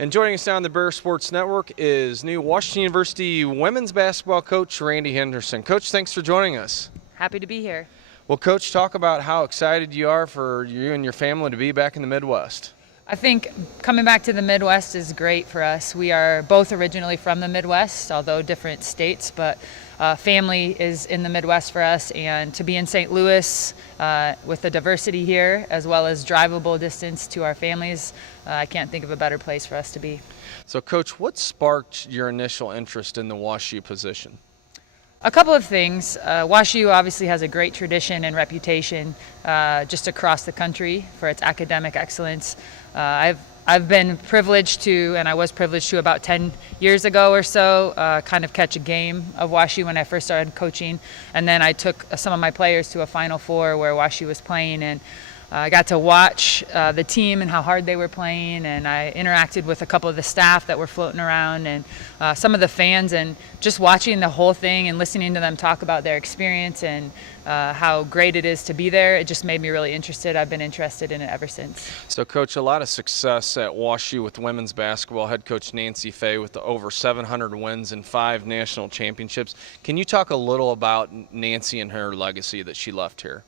And joining us now on the Bear Sports Network is new Washington University women's basketball coach Randi Henderson. Coach, thanks for joining us. Happy to be here. Well, Coach, talk about how excited you are for you and your family to be back in the Midwest. I think coming back to the Midwest is great for us. We are both originally from the Midwest, although different states, but family is in the Midwest for us, and to be in St. Louis with the diversity here as well as drivable distance to our families, I can't think of a better place for us to be. So, Coach, what sparked your initial interest in the WashU position? A couple of things. WashU obviously has a great tradition and reputation just across the country for its academic excellence. I've been privileged to, and I was privileged to about 10 years ago or so, kind of catch a game of WashU when I first started coaching. And then I took some of my players to a Final Four where WashU was playing, and I got to watch the team and how hard they were playing, and I interacted with a couple of the staff that were floating around and some of the fans, and just watching the whole thing and listening to them talk about their experience and how great it is to be there. It just made me really interested. I've been interested in it ever since. So, Coach, a lot of success at WashU with women's basketball. Head coach Nancy Fay with over 700 wins and 5 national championships. Can you talk a little about Nancy and her legacy that she left here?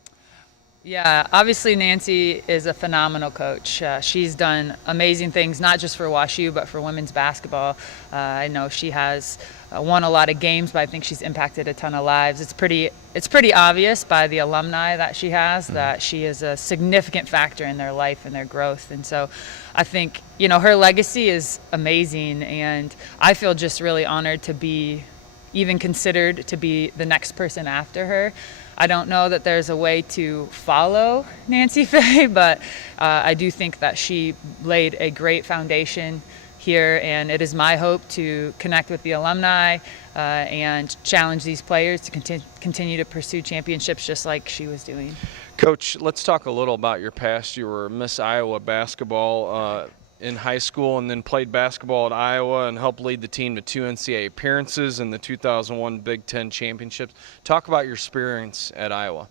Yeah, obviously Nancy is a phenomenal coach. She's done amazing things, not just for WashU, but for women's basketball. I know she has won a lot of games, but I think she's impacted a ton of lives. It's pretty obvious by the alumni that she has that she is a significant factor in their life and their growth. And so I think, her legacy is amazing, and I feel just really honored to be even considered to be the next person after her. I don't know that there's a way to follow Nancy Fay, but I do think that she laid a great foundation here, and it is my hope to connect with the alumni and challenge these players to continue to pursue championships just like she was doing. Coach, let's talk a little about your past. You were Miss Iowa basketball in high school, and then played basketball at Iowa and helped lead the team to 2 NCAA appearances in the 2001 Big Ten championships. Talk about your experience at Iowa.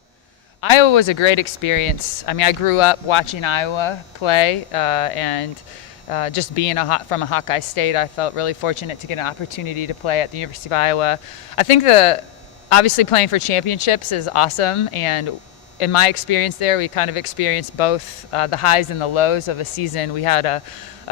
Iowa was a great experience. I mean, I grew up watching Iowa play, and just being from a Hawkeye State, I felt really fortunate to get an opportunity to play at the University of Iowa. I think obviously playing for championships is awesome, and in my experience there, we kind of experienced both the highs and the lows of a season. We had a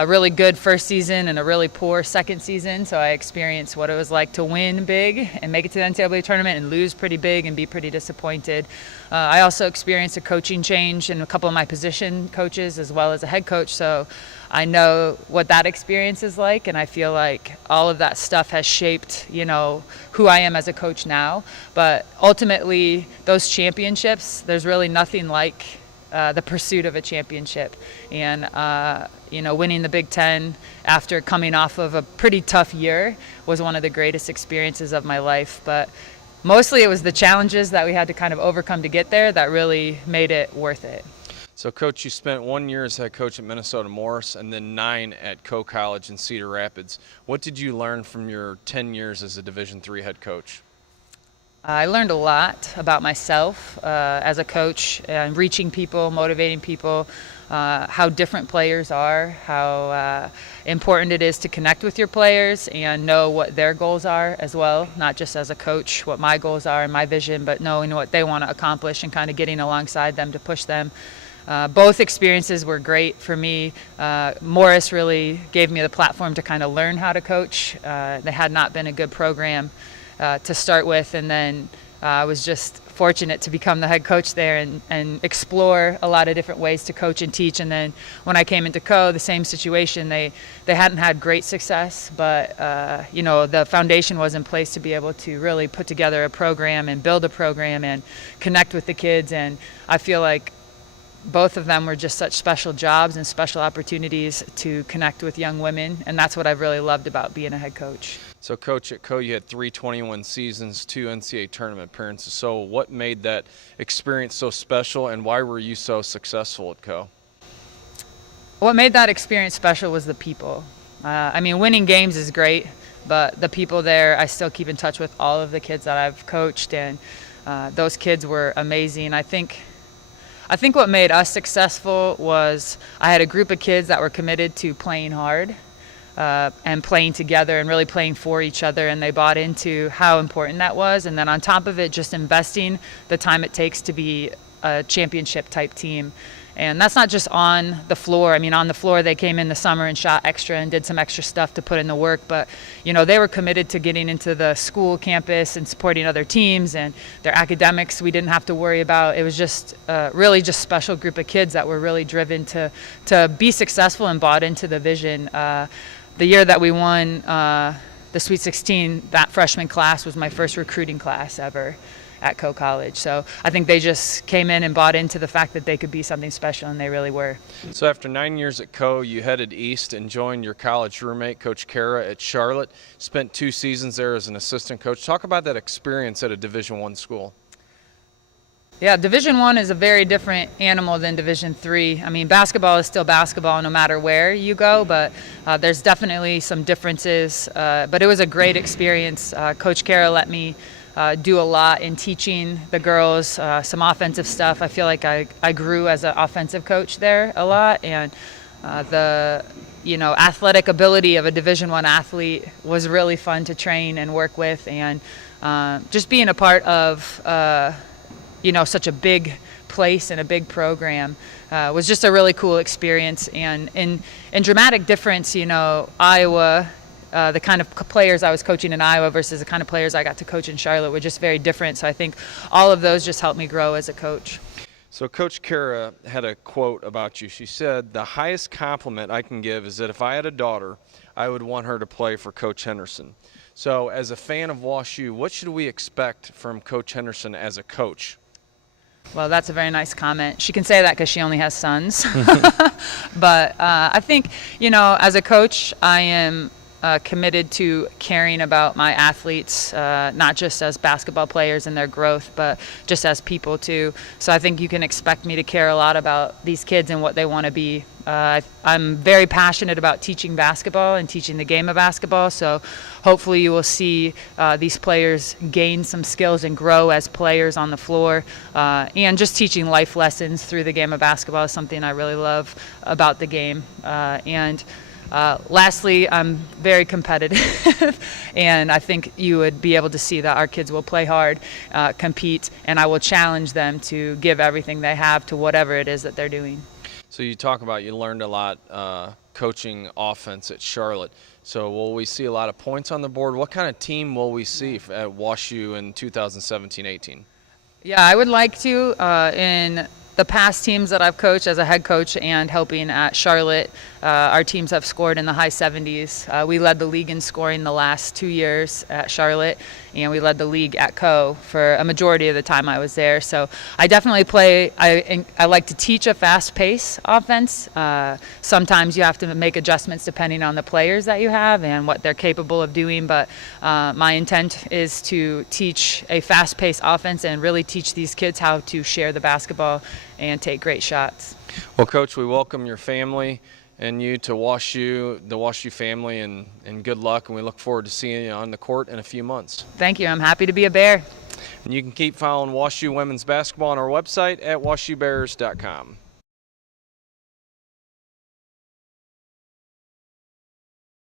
really good first season and a really poor second season, so I experienced what it was like to win big and make it to the NCAA tournament and lose pretty big and be pretty disappointed. I also experienced a coaching change in a couple of my position coaches as well as a head coach, so I know what that experience is like, and I feel like all of that stuff has shaped, who I am as a coach now. But ultimately, those championships, there's really nothing like the pursuit of a championship. And, winning the Big Ten after coming off of a pretty tough year was one of the greatest experiences of my life. But mostly it was the challenges that we had to kind of overcome to get there that really made it worth it. So, Coach, you spent 1 year as head coach at Minnesota Morris and then 9 at Coe College in Cedar Rapids. What did you learn from your 10 years as a Division III head coach? I learned a lot about myself as a coach, and reaching people, motivating people, how different players are, how important it is to connect with your players and know what their goals are as well, not just as a coach, what my goals are and my vision, but knowing what they want to accomplish and kind of getting alongside them to push them. Both experiences were great for me. Morris really gave me the platform to kind of learn how to coach. They had not been a good program to start with, and then I was just fortunate to become the head coach there and explore a lot of different ways to coach and teach. And then when I came into Coe, the same situation. They hadn't had great success, but the foundation was in place to be able to really put together a program and build a program and connect with the kids. And I feel like both of them were just such special jobs and special opportunities to connect with young women, and that's what I've really loved about being a head coach. So, Coach, at Coe, you had 3 21 seasons, 2 NCAA tournament appearances. So what made that experience so special, and why were you so successful at Coe? What made that experience special was the people. Winning games is great, but the people there, I still keep in touch with all of the kids that I've coached, and those kids were amazing. I think what made us successful was I had a group of kids that were committed to playing hard. and playing together and really playing for each other, and they bought into how important that was. And then on top of it, just investing the time it takes to be a championship type team. And that's not just on the floor. I mean, on the floor, they came in the summer and shot extra and did some extra stuff to put in the work. But, you know, they were committed to getting into the school campus and supporting other teams, and their academics we didn't have to worry about. It was just really just special group of kids that were really driven to be successful and bought into the vision. The year that we won the Sweet 16, that freshman class was my first recruiting class ever at Coe College. So I think they just came in and bought into the fact that they could be something special, and they really were. So after 9 years at Coe, you headed east and joined your college roommate, Coach Kara, at Charlotte. Spent 2 seasons there as an assistant coach. Talk about that experience at a Division I school. Yeah, Division I is a very different animal than Division III. I mean, basketball is still basketball no matter where you go, but there's definitely some differences. But it was a great experience. Coach Kara let me do a lot in teaching the girls some offensive stuff. I feel like I grew as an offensive coach there a lot, and the athletic ability of a Division I athlete was really fun to train and work with, and just being a part of such a big place and a big program was just a really cool experience. And in dramatic difference, Iowa, the kind of players I was coaching in Iowa versus the kind of players I got to coach in Charlotte were just very different. So I think all of those just helped me grow as a coach. So Coach Kara had a quote about you. She said, "The highest compliment I can give is that if I had a daughter, I would want her to play for Coach Henderson." So as a fan of WashU, what should we expect from Coach Henderson as a coach? Well, that's a very nice comment. She can say that because she only has sons. But I think, as a coach, I am committed to caring about my athletes, not just as basketball players and their growth, but just as people too. So I think you can expect me to care a lot about these kids and what they want to be. I'm very passionate about teaching basketball and teaching the game of basketball, so hopefully you will see these players gain some skills and grow as players on the floor. And just teaching life lessons through the game of basketball is something I really love about the game. Lastly, I'm very competitive, and I think you would be able to see that our kids will play hard, compete, and I will challenge them to give everything they have to whatever it is that they're doing. So you talk about you learned a lot coaching offense at Charlotte. So will we see a lot of points on the board? What kind of team will we see at WashU in 2017-18? Yeah, I would like to in the past teams that I've coached as a head coach and helping at Charlotte, our teams have scored in the high 70s. We led the league in scoring the last 2 years at Charlotte, and we led the league at Coe for a majority of the time I was there. So I definitely I like to teach a fast-paced offense. Sometimes you have to make adjustments depending on the players that you have and what they're capable of doing, but my intent is to teach a fast-paced offense and really teach these kids how to share the basketball and take great shots. Well, Coach, we welcome your family and you to WashU, the WashU family, and good luck, and we look forward to seeing you on the court in a few months. Thank you. I'm happy to be a Bear. And you can keep following WashU women's basketball on our website at washubears.com.